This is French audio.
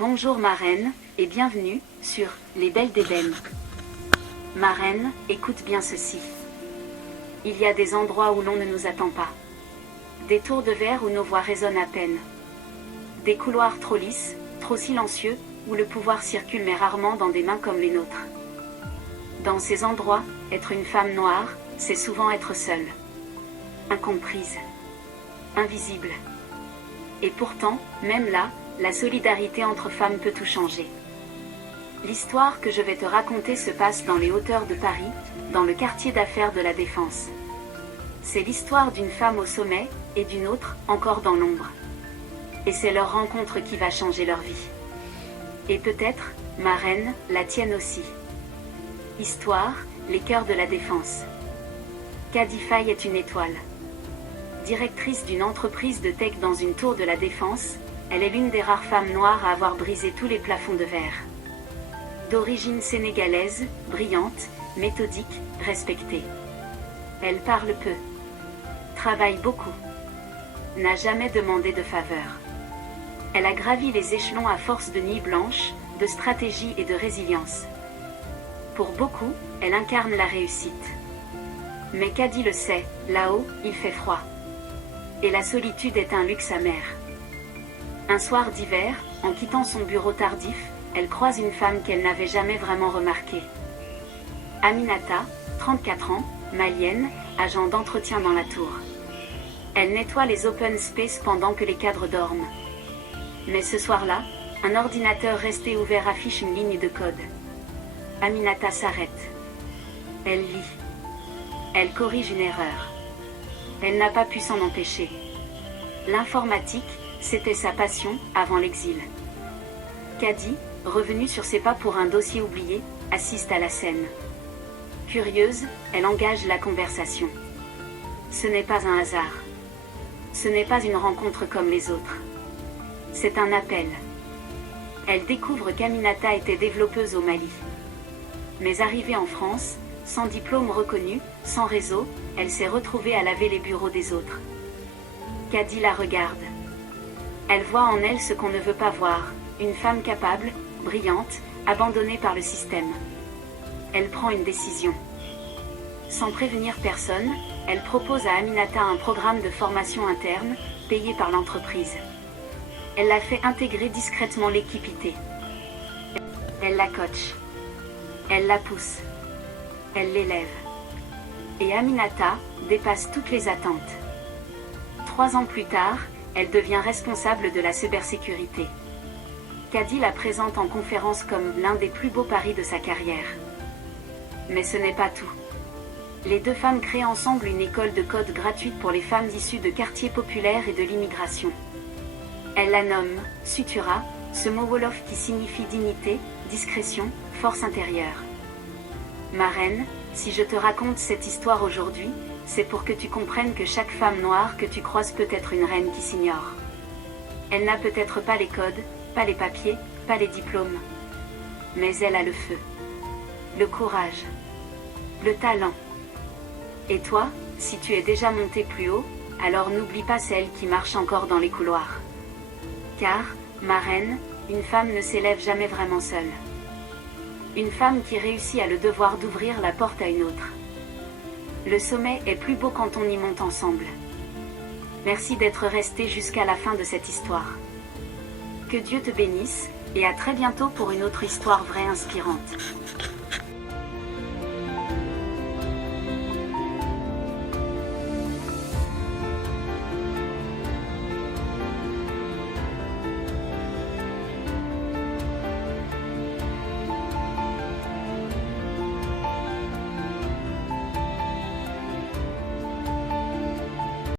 Bonjour ma reine, et bienvenue sur Les Belles d'Ébène. Ma reine, écoute bien ceci. Il y a des endroits où l'on ne nous attend pas. Des tours de verre où nos voix résonnent à peine. Des couloirs trop lisses, trop silencieux, où le pouvoir circule mais rarement dans des mains comme les nôtres. Dans ces endroits, être une femme noire, c'est souvent être seule. Incomprise. Invisible. Et pourtant, même là, la solidarité entre femmes peut tout changer. L'histoire que je vais te raconter se passe dans les hauteurs de Paris, dans le quartier d'affaires de la Défense. C'est l'histoire d'une femme au sommet, et d'une autre, encore dans l'ombre. Et c'est leur rencontre qui va changer leur vie. Et peut-être, ma reine, la tienne aussi. Histoire, les cœurs de la Défense. Caddy Faye est une étoile. Directrice d'une entreprise de tech dans une tour de la Défense, elle est l'une des rares femmes noires à avoir brisé tous les plafonds de verre. D'origine sénégalaise, brillante, méthodique, respectée. Elle parle peu. Travaille beaucoup. N'a jamais demandé de faveur. Elle a gravi les échelons à force de nuits blanches, de stratégie et de résilience. Pour beaucoup, elle incarne la réussite. Mais Caddy le sait, là-haut, il fait froid. Et la solitude est un luxe amer. Un soir d'hiver, en quittant son bureau tardif, elle croise une femme qu'elle n'avait jamais vraiment remarquée. Aminata, 34 ans, malienne, agent d'entretien dans la tour. Elle nettoie les open space pendant que les cadres dorment. Mais ce soir-là, un ordinateur resté ouvert affiche une ligne de code. Aminata s'arrête. Elle lit. Elle corrige une erreur. Elle n'a pas pu s'en empêcher. L'informatique, c'était sa passion, avant l'exil. Caddy, revenue sur ses pas pour un dossier oublié, assiste à la scène. Curieuse, elle engage la conversation. Ce n'est pas un hasard. Ce n'est pas une rencontre comme les autres. C'est un appel. Elle découvre qu'Aminata était développeuse au Mali. Mais arrivée en France, sans diplôme reconnu, sans réseau, elle s'est retrouvée à laver les bureaux des autres. Caddy la regarde. Elle voit en elle ce qu'on ne veut pas voir, une femme capable, brillante, abandonnée par le système. Elle prend une décision. Sans prévenir personne, elle propose à Aminata un programme de formation interne, payé par l'entreprise. Elle la fait intégrer discrètement l'équipe IT. Elle la coach. Elle la pousse. Elle l'élève. Et Aminata dépasse toutes les attentes. 3 ans plus tard, elle devient responsable de la cybersécurité. Caddy la présente en conférence comme l'un des plus beaux paris de sa carrière. Mais ce n'est pas tout. Les deux femmes créent ensemble une école de code gratuite pour les femmes issues de quartiers populaires et de l'immigration. Elle la nomme Sutura, ce mot wolof qui signifie dignité, discrétion, force intérieure. Ma reine, si je te raconte cette histoire aujourd'hui, c'est pour que tu comprennes que chaque femme noire que tu croises peut être une reine qui s'ignore. Elle n'a peut-être pas les codes, pas les papiers, pas les diplômes. Mais elle a le feu. Le courage. Le talent. Et toi, si tu es déjà monté plus haut, alors n'oublie pas celle qui marche encore dans les couloirs. Car, ma reine, une femme ne s'élève jamais vraiment seule. Une femme qui réussit a le devoir d'ouvrir la porte à une autre. Le sommet est plus beau quand on y monte ensemble. Merci d'être resté jusqu'à la fin de cette histoire. Que Dieu te bénisse, et à très bientôt pour une autre histoire vraie inspirante.